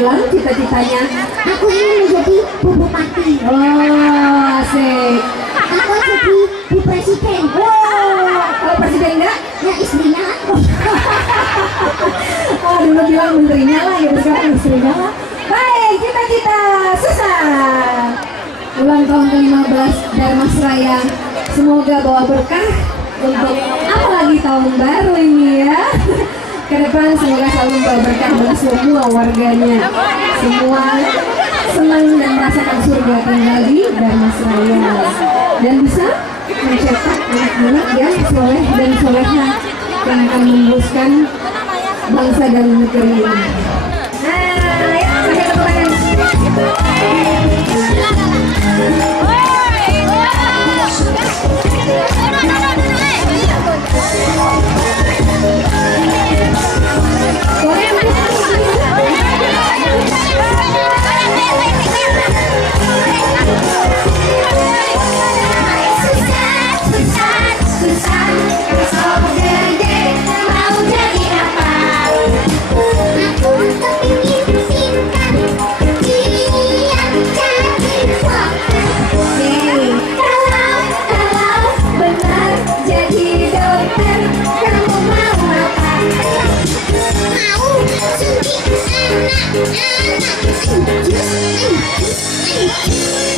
bilang cita-citanya? Aku ingin menjadi bupati. Oh, asik. Aku jadi bu presiden. Oh, kalau presiden enggak? Ya istrinya. Oh, dulu bilang menterinya lah, ya sekarang istrinya lah. Baik, cita-cita Susan. Ulang tahun ke-15 Darmas Raya. Semoga bawa berkah untuk apalagi tahun baru ini ya. Ke depan semoga selalu membawa berkah buat semua warganya. Semua senang dan merasakan surga tinggal di Darmas Raya. Dan bisa mencetak anak-anak yang soleh dan soleha yang akan meneruskan bangsa dan negeri ini. Nah, ya, sampai tepuk tangan.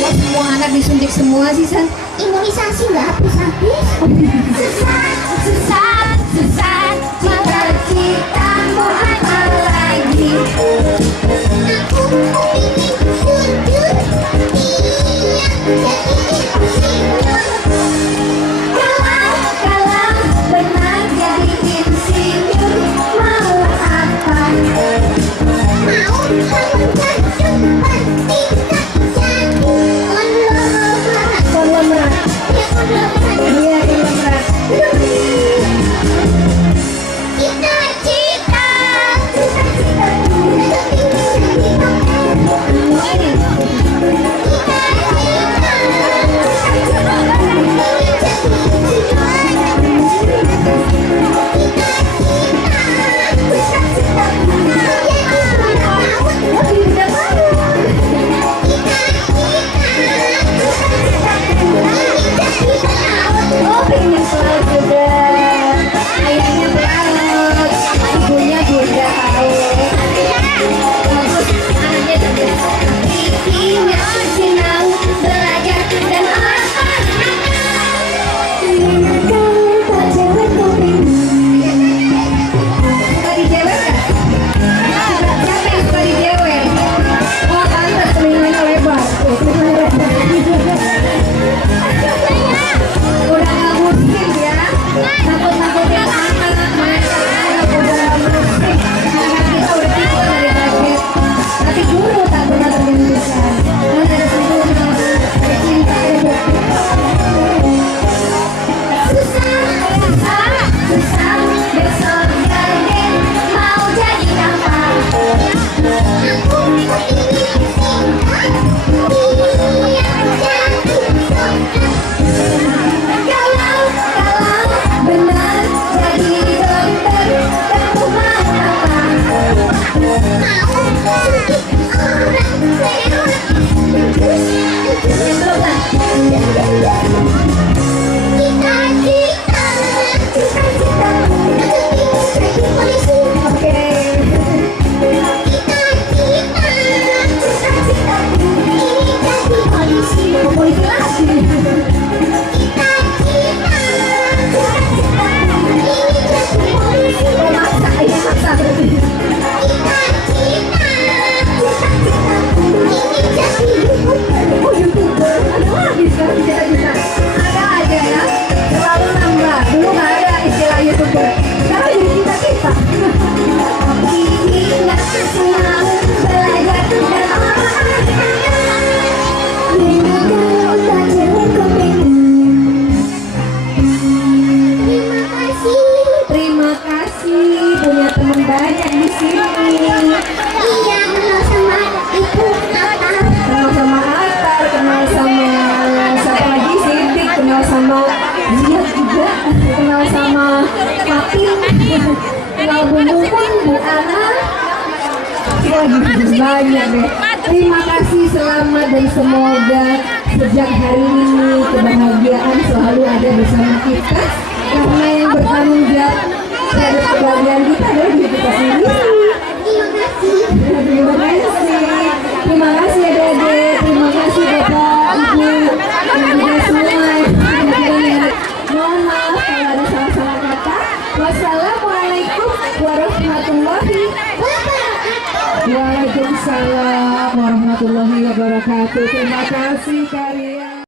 Kok semua anak disuntik semua sih, San? Imunisasi nggak habis-habis. Susah, cita-citamu apa lagi? Aku ingin sujud, kalau benar jadi insinyur, mau apa? Mau menjadi konglomerat. Iya, konglomerat. Cita-cita oh, pengen selalu juga. Ayahnya pelaut, ibunya juga pelaut. Terus anaknya juga pipinya sinau belajar dan apa? Tak cewek kopi. Suka dijewet kan? Siapa yang suka dijewet? Oh, pantas telinganya lebar. Udah nggak musik ya, takut-takutin anak mereka udah nggak musik karena kita udah tidur dari target. Tapi dulu tak pernah tergantikan. Dan ada sempurna, ada cinta, ada berarti. Susah, besok gede, mau jadi apa? Aku ingin singkat, yang kalau benar jadi dokter, kamu mau apa? Mau suntik orang lewat. Cita-cita jadi polisi. Oke. Cita-cita ini jadi polisi. Polisi lagi. Ada aja ya, selalu nambah. Dulu nggak ada istilah YouTuber, sekarang jadi cita-cita. Ingat selalu belajar dan terima kasih punya teman banyak di sini. Iya, kenal sama Ibu Atar. Kenal sama Atar, kenal sama siapa lagi? Sidik, kenal sama Ziat juga, kenal sama Fatin, kenal Bu Mupun, Bu Ana, lagi banyak deh. Terima kasih, selamat dan semoga sejak hari ini kebahagiaan selalu ada bersama kita, karena yang bertanggung jawab terhadap kebahagiaan kita adalah diri kita sendiri. Terima kasih. Terima kasih adik-adik, terima kasih Bapak, Ibu, dan semua. Mohon maaf kalau ada salah-salah kata. Wassalamualaikum warahmatullahi wabarakatuh. Waalaikumsalam warahmatullahi wabarakatuh. Terima kasih Karin.